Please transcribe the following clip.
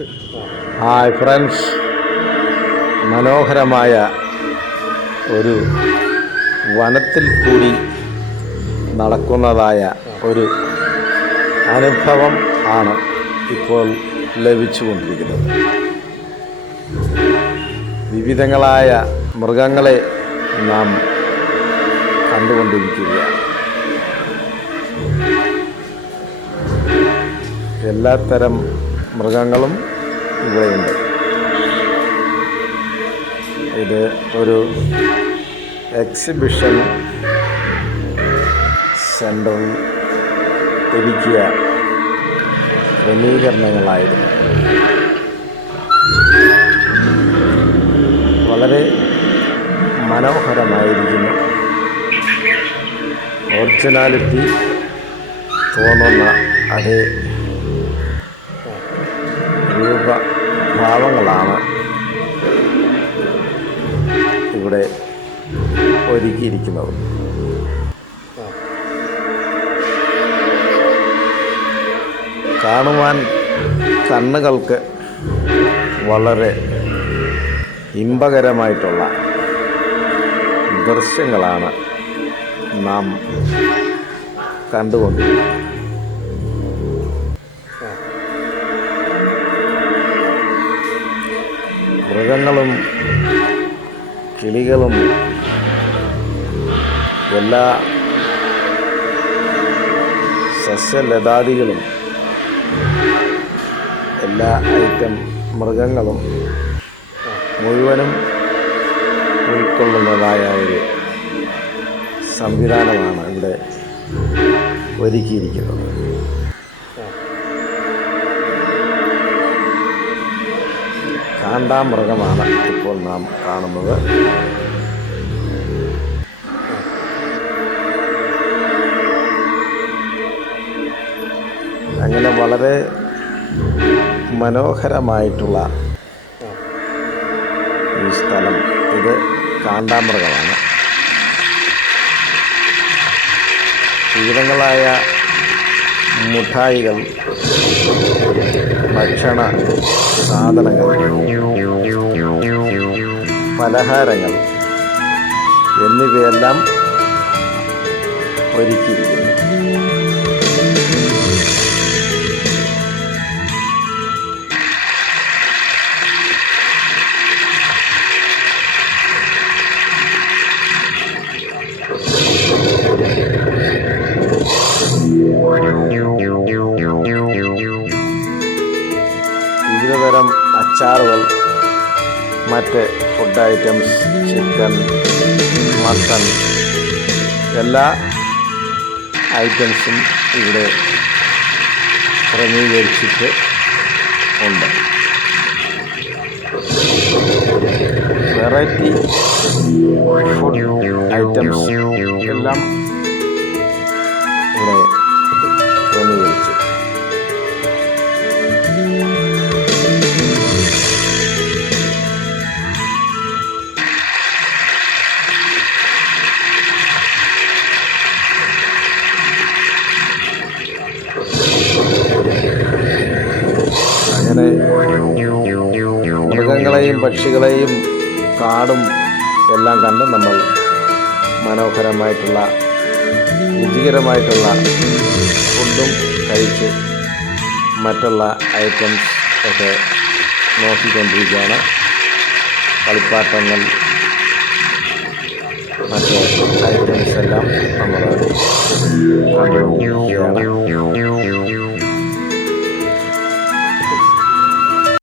Hi friends, മനോഹരമായ ഒരു വനത്തിൽ കൂടി നടക്കുന്നതായ ഒരു അനുഭവം ആണ് ഇപ്പോൾ ലഭിച്ചുകൊണ്ടിരിക്കുന്നത്. വിവിധങ്ങളായ മൃഗങ്ങളെ നാം കണ്ടുകൊണ്ടിരിക്കുകയാണ്. എല്ലാത്തരം മൃഗങ്ങളും ഇവിടെയുണ്ട്. ഇത് ഒരു എക്സിബിഷൻ സെൻ്ററിൽ ഒരുക്കിയ ക്രമീകരണങ്ങളായിരുന്നു. വളരെ മനോഹരമായിരിക്കുന്നു. ഒറിജിനാലിറ്റി തോന്നുന്ന അതേ രൂപഭാവങ്ങളാണ് ഇവിടെ ഒരുക്കിയിരിക്കുന്നത്. കാണുവാൻ കണ്ണുകൾക്ക് വളരെ ഇമ്പകരമായിട്ടുള്ള ദൃശ്യങ്ങളാണ് നാം കണ്ടുകൊണ്ടിരിക്കുന്നത്. മൃഗങ്ങളും കിളികളും എല്ലാ സസ്യലതാദികളും എല്ലാ ഐറ്റം മൃഗങ്ങളും മുഴുവനും ഉൾക്കൊള്ളുന്നതായ ഒരു സംവിധാനമാണ് ഇവിടെ ഒരുക്കിയിരിക്കുന്നത്. കാണ്ടാമൃഗമാണ് ഇപ്പോൾ നാം കാണുന്നത്. അങ്ങനെ വളരെ മനോഹരമായിട്ടുള്ള ഈ സ്ഥലം, ഇത് കാണ്ടാമൃഗമാണ്. വിവിധങ്ങളായ മിഠായികൾ, ഭക്ഷണ സാധനങ്ങൾ, പലഹാരങ്ങൾ എന്നിവയെല്ലാം ഒരുക്കിയിരിക്കുന്നു. വിവിധതരം അച്ചാറുകൾ, മറ്റ് ഫുഡ് ഐറ്റംസ്, ചിക്കൻ, മട്ടൺ, എല്ലാ ഐറ്റംസും ഇവിടെ ക്രമീകരിച്ചിട്ട് ഉണ്ട്. വെറൈറ്റി ഫുഡ് ഐറ്റംസ് എല്ലാം ഇവിടെ ക്രമീകരിച്ചു. അങ്ങനെ മൃഗങ്ങളെയും പക്ഷികളെയും കാടും എല്ലാം കണ്ട് നമ്മൾ മനോഹരമായിട്ടുള്ള രുചികരമായിട്ടുള്ള ഫുഡും കഴിച്ച് മറ്റുള്ള ഐറ്റംസ് ഒക്കെ നോക്കിക്കൊണ്ടിരിക്കുകയാണ്. കളിപ്പാട്ടങ്ങൾ, മറ്റ് ഐറ്റംസ്